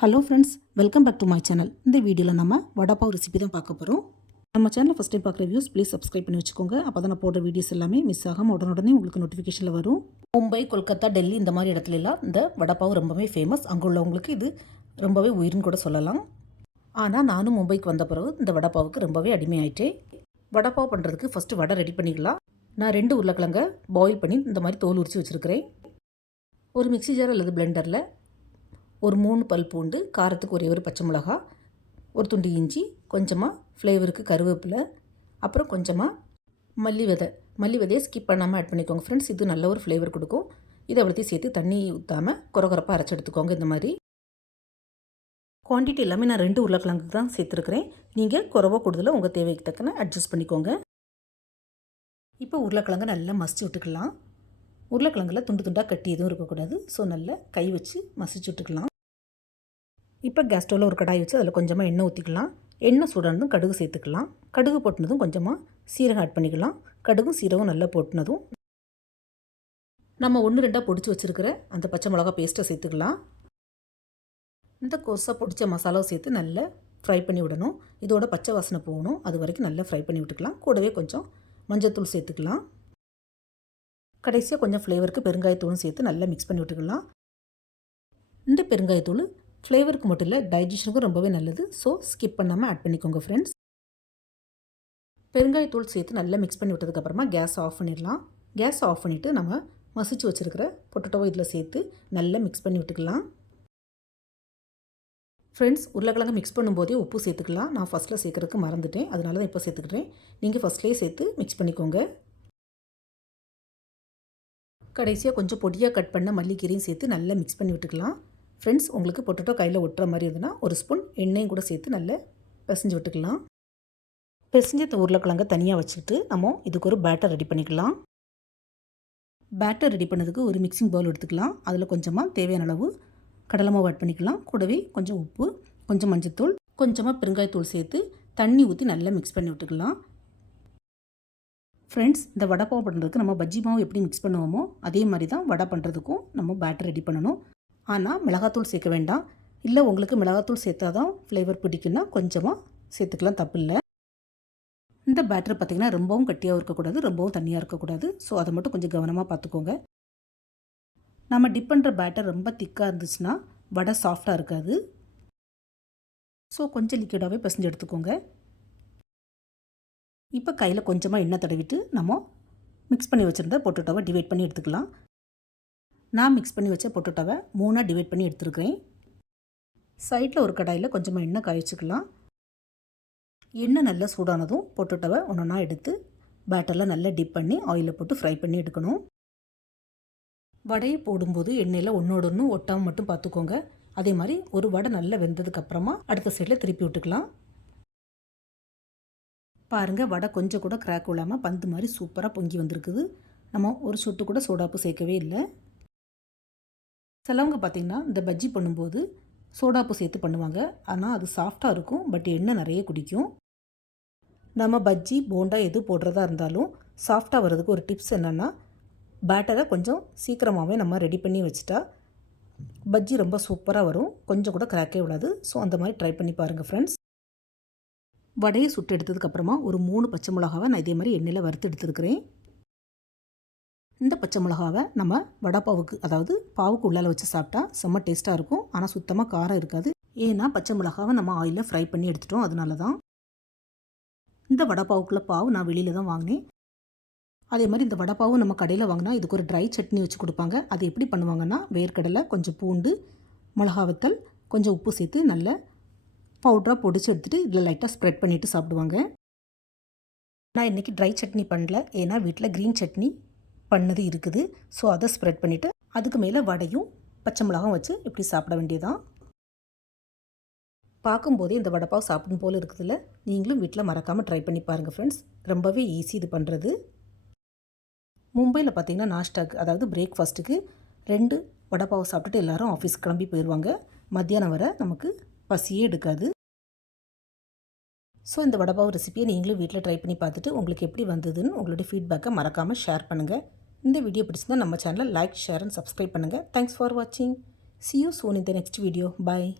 Hello friends, welcome back to my channel. இந்த வீடியோவில் நம்ம வடைப்பாவ் ரெசிபி தான் பார்க்க போகிறோம். நம்ம சேனலில் ஃபஸ்ட் டைம் பார்க்குற வியூஸ் ப்ளீஸ் சப்ஸ்கிரைப் பண்ணி வச்சுக்கோங்க. அப்போ தான் நான் போடுற வீடியோஸ் எல்லாமே மிஸ் ஆகாமல் உடனே உங்களுக்கு நோட்டிஃபிகேஷனில் வரும். மும்பை, கொல்கத்தா, டெல்லி இந்த மாதிரி இடத்துலலாம் இந்த வடைப்பாவ் ரொம்பவே ஃபேமஸ். அங்கே உள்ளவங்களுக்கு இது ரொம்பவே உயிர்னு கூட சொல்லலாம். ஆனால் நானும் மும்பைக்கு வந்த பிறகு இந்த வடைப்பாவுக்கு ரொம்பவே அடிமையாயிட்டேன். வடைப்பாவ் பண்ணுறதுக்கு ஃபஸ்ட்டு வடை ரெடி பண்ணிக்கலாம். நான் 2 உருளைக்கிழங்கை பாயில் பண்ணி இந்த மாதிரி தோல் உரித்து வச்சுருக்கிறேன். ஒரு மிக்ஸி ஜார் அல்லது பிளெண்டரில் ஒரு 3 பல் பூண்டு, காரத்துக்கு ஒரே ஒரு பச்சை மிளகா, ஒரு துண்டு இஞ்சி, கொஞ்சமாக ஃப்ளேவருக்கு கருவேப்பிலை, அப்புறம் கொஞ்சமாக மல்லி விதையை ஸ்கிப் பண்ணாமல் ஆட் பண்ணிக்கோங்க ஃப்ரெண்ட்ஸ். இது நல்ல ஒரு ஃப்ளேவர் கொடுக்கும். இதை அவ்வளோத்தையும் சேர்த்து தண்ணி ஊற்றாமல் கொரகொரப்பாக அரைச்சி எடுத்துக்கோங்க. இந்த மாதிரி குவான்டிட்டி எல்லாமே நான் 2 உருளைக்கிழங்கு தான் சேர்த்துருக்கிறேன். நீங்கள் குறவோ கூடுதலாக உங்கள் தேவைக்கு தக்கன அட்ஜஸ்ட் பண்ணிக்கோங்க. இப்போ உருளைக்கிழங்கு நல்லா மசிச்சு விட்டுக்கலாம். உருளைக்கிழங்குல துண்டு துண்டாக கட்டி எதுவும் இருக்கக்கூடாது. ஸோ நல்லா கை வச்சு மசிச்சு விட்டுக்கலாம். இப்போ கேஸ் ஸ்டவ்வில் ஒரு கடாய் வச்சு அதில் கொஞ்சமாக எண்ணெய் ஊற்றிக்கலாம். எண்ணெய் சூடானதும் கடுகு சேர்த்துக்கலாம். கடுகு போட்டுனதும் கொஞ்சமாக சீரகம் ஆட் பண்ணிக்கலாம். கடுகும் சீரகம் நல்லா போட்டுனதும் நம்ம 1-2 பொடிச்சு வச்சுருக்கிற அந்த பச்சை மிளகா பேஸ்ட்டை சேர்த்துக்கலாம். இந்த கோஸாக பொடிச்ச மசாலாவை சேர்த்து நல்லா ஃப்ரை பண்ணி விடணும். இதோட பச்சை வாசனை போகணும். அது வரைக்கும் நல்லா ஃப்ரை பண்ணி விட்டுக்கலாம். கூடவே கொஞ்சம் மஞ்சள்தூள் சேர்த்துக்கலாம். கடைசியாக கொஞ்சம் ஃப்ளேவருக்கு பெருங்காயத்தூளும் சேர்த்து நல்லா மிக்ஸ் பண்ணி விட்டுக்கலாம். இந்த பெருங்காயத்தூள் ஃப்ளேவருக்கு மட்டும் இல்லை, டைஜஷனுக்கும் ரொம்பவே நல்லது. ஸோ ஸ்கிப் பண்ணாமல் ஆட் பண்ணிக்கோங்க ஃப்ரெண்ட்ஸ். பெருங்காயத்தூள் சேர்த்து நல்லா மிக்ஸ் பண்ணி விட்டதுக்கப்புறமா கேஸ் ஆஃப் பண்ணிடலாம். கேஸ் ஆஃப் பண்ணிவிட்டு நம்ம மசிச்சு வச்சுருக்கிற பொட்டேட்டோவை இதில் சேர்த்து நல்லா மிக்ஸ் பண்ணி விட்டுக்கலாம். ஃப்ரெண்ட்ஸ், உருளைக்கிழங்கு மிக்ஸ் பண்ணும்போதே உப்பு சேர்த்துக்கலாம். நான் ஃபஸ்ட்டில் சேர்க்குறதுக்கு மறந்துட்டேன், அதனால தான் இப்போ சேர்த்துக்கிறேன். நீங்கள் ஃபஸ்ட்லேயே சேர்த்து மிக்ஸ் பண்ணிக்கோங்க. கடைசியாக கொஞ்சம் பொடியாக கட் பண்ண மல்லிக்கீரையும் சேர்த்து நல்லா மிக்ஸ் பண்ணி விட்டுக்கலாம். ஃப்ரெண்ட்ஸ், உங்களுக்கு பொட்டேட்டோ கையில் ஒட்டுற மாதிரி இருந்ததுன்னா ஒரு ஸ்பூன் எண்ணெயும் கூட சேர்த்து நல்லா பிசைஞ்சு விட்டுக்கலாம். பிசைஞ்ச உருளைக்கிழங்க தனியாக வச்சுக்கிட்டு நம்ம இதுக்கு ஒரு பேட்டர் ரெடி பண்ணிக்கலாம். பேட்டர் ரெடி பண்ணதுக்கு ஒரு மிக்சிங் பவுல் எடுத்துக்கலாம். அதில் கொஞ்சமாக தேவையான அளவு கடலை மாவு ஆட் பண்ணிக்கலாம். கூடவே கொஞ்சம் உப்பு, கொஞ்சம் மஞ்சள்தூள், கொஞ்சமாக பெருங்காயத்தூள் சேர்த்து தண்ணி ஊற்றி நல்லா மிக்ஸ் பண்ணி விட்டுக்கலாம். ஃப்ரெண்ட்ஸ், இந்த வடைப்பாவ் பண்ணுறதுக்கு நம்ம பஜ்ஜி மாவு எப்படி மிக்ஸ் பண்ணுவோமோ அதே மாதிரி தான் வடை பண்ணுறதுக்கும் நம்ம பேட்டர் ரெடி பண்ணணும். ஆனால் மிளகாத்தூள் சேர்க்க வேண்டாம். இல்லை உங்களுக்கு மிளகாத்தூள் சேர்த்தா தான் ஃப்ளேவர் பிடிக்குன்னா கொஞ்சமாக சேர்த்துக்கலாம், தப்பு இல்லை. இந்த பேட்டர் பார்த்திங்கன்னா ரொம்பவும் கட்டியாக இருக்கக்கூடாது, ரொம்பவும் தண்ணியாக இருக்கக்கூடாது. ஸோ அதை மட்டும் கொஞ்சம் கவனமாக பார்த்துக்கோங்க. நம்ம டிப் பண்ணுற பேட்டர் ரொம்ப திக்காக இருந்துச்சுன்னா வடை சாஃப்டாக இருக்காது. ஸோ கொஞ்சம் லிக்விடாகவே பிசைஞ்சு எடுத்துக்கோங்க. இப்போ கையில் கொஞ்சமாக எண்ணெய் தடவிட்டு நம்ம மிக்ஸ் பண்ணி வச்சுருந்த பொட்டேட்டோவை டிவைட் பண்ணி எடுத்துக்கலாம். நான் மிக்ஸ் பண்ணி வச்ச பொட்டேட்டோவை 3ஆக டிவைட் பண்ணி எடுத்துருக்கிறேன். சைடில் ஒரு கடாயில் கொஞ்சமாக எண்ணெய் காய்ச்சிக்கலாம். எண்ணெய் நல்லா சூடானதும் பொட்டேட்டோவை ஒன்றா எடுத்து பேட்டரில் நல்லா டிப் பண்ணி ஆயிலில் போட்டு ஃப்ரை பண்ணி எடுக்கணும். வடையை போடும்போது எண்ணெயில் ஒன்றோடு ஒன்று ஒட்டாமல் மட்டும் பார்த்துக்கோங்க. அதே மாதிரி ஒரு வடை நல்லா வெந்ததுக்கப்புறமா அடுத்த சைடில் திருப்பி விட்டுக்கலாம். பாருங்கள், வடை கொஞ்சம் கூட கிராக் விடாமல் பந்து மாதிரி சூப்பராக பொங்கி வந்திருக்குது. நம்ம ஒரு சொட்டு கூட சோடாப்பு சேர்க்கவே இல்லை. சிலவங்க பார்த்திங்கன்னா இந்த பஜ்ஜி பண்ணும்போது சோடாப்பு சேர்த்து பண்ணுவாங்க. ஆனால் அது சாஃப்டாக இருக்கும், பட் எண்ணெய் நிறைய குடிக்கும். நம்ம பஜ்ஜி, போண்டா எது போடுறதா இருந்தாலும் சாஃப்டாக வர்றதுக்கு ஒரு டிப்ஸ் என்னென்னா, பேட்டரை கொஞ்சம் சீக்கிரமாகவே நம்ம ரெடி பண்ணி வச்சுட்டா பஜ்ஜி ரொம்ப சூப்பராக வரும், கொஞ்சம் கூட கிராக்கே விடாது. ஸோ அந்த மாதிரி ட்ரை பண்ணி பாருங்கள் ஃப்ரெண்ட்ஸ். வடையை சுட்டு எடுத்ததுக்கப்புறமா ஒரு 3 பச்சை மிளகாவை நான் இதே மாதிரி எண்ணெயில் வறுத்து எடுத்துருக்கிறேன். இந்த பச்சை மிளகாவை நம்ம வடைப்பாவுக்கு, அதாவது பாவுக்கு உள்ளால வச்சு சாப்பிட்டா செம்ம டேஸ்ட்டாக இருக்கும். ஆனால் சுத்தமாக காரம் இருக்காது. ஏன்னா பச்சை மிளகாவை நம்ம ஆயிலில் ஃப்ரை பண்ணி எடுத்துட்டோம், அதனால தான். இந்த வடைப்பாவுக்குள்ள பாவு நான் வெளியில் தான் வாங்கினேன். அதே மாதிரி இந்த வடைப்பாவும் நம்ம கடையில் வாங்கினா இதுக்கு ஒரு ட்ரை சட்னி வச்சு கொடுப்பாங்க. அது எப்படி பண்ணுவாங்கன்னா, வேர்க்கடலை, கொஞ்சம் பூண்டு, மிளகா வத்தல், கொஞ்சம் உப்பு சேர்த்து நல்ல பவுடராக பொடிச்சு எடுத்துகிட்டு இதில் லைட்டாக ஸ்ப்ரெட் பண்ணிவிட்டு சாப்பிடுவாங்க. நான் இன்றைக்கி ட்ரை சட்னி பண்ணல, ஏன்னா வீட்டில் க்ரீன் சட்னி பண்ணது இருக்குது. ஸோ அதை ஸ்ப்ரெட் பண்ணிவிட்டு அதுக்கு மேலே வடையும் பச்சை மிளகாவும் வச்சு இப்படி சாப்பிட வேண்டியதான். பார்க்கும்போதே இந்த வடைப்பாவ் சாப்பிடும் போல் இருக்குதுல்ல. நீங்களும் வீட்டில் மறக்காமல் ட்ரை பண்ணி பாருங்கள் ஃப்ரெண்ட்ஸ். ரொம்பவே ஈஸி இது பண்ணுறது. மும்பையில் பார்த்திங்கன்னா நாஷ்டாக்கு, அதாவது பிரேக்ஃபாஸ்ட்டுக்கு 2 வடைப்பாவை சாப்பிட்டுட்டு எல்லோரும் ஆஃபீஸ் கிளம்பி போயிடுவாங்க. மத்தியானம் வர நமக்கு பசியே எடுக்காது. ஸோ இந்த வடைப்பாவ் ரெசிபியை நீங்களும் வீட்டில் ட்ரை பண்ணி பார்த்துட்டு உங்களுக்கு எப்படி வந்ததுன்னு உங்களுடைய ஃபீட்பேக்கை மறக்காமல் ஷேர் பண்ணுங்கள். இந்த வீடியோ பிடிச்சிருந்தால் நம்ம சேனலை லைக், ஷேர் அண்ட் சப்ஸ்கிரைப் பண்ணுங்கள். தேங்க்ஸ் ஃபார் வாட்சிங். See you soon in the next video. Bye.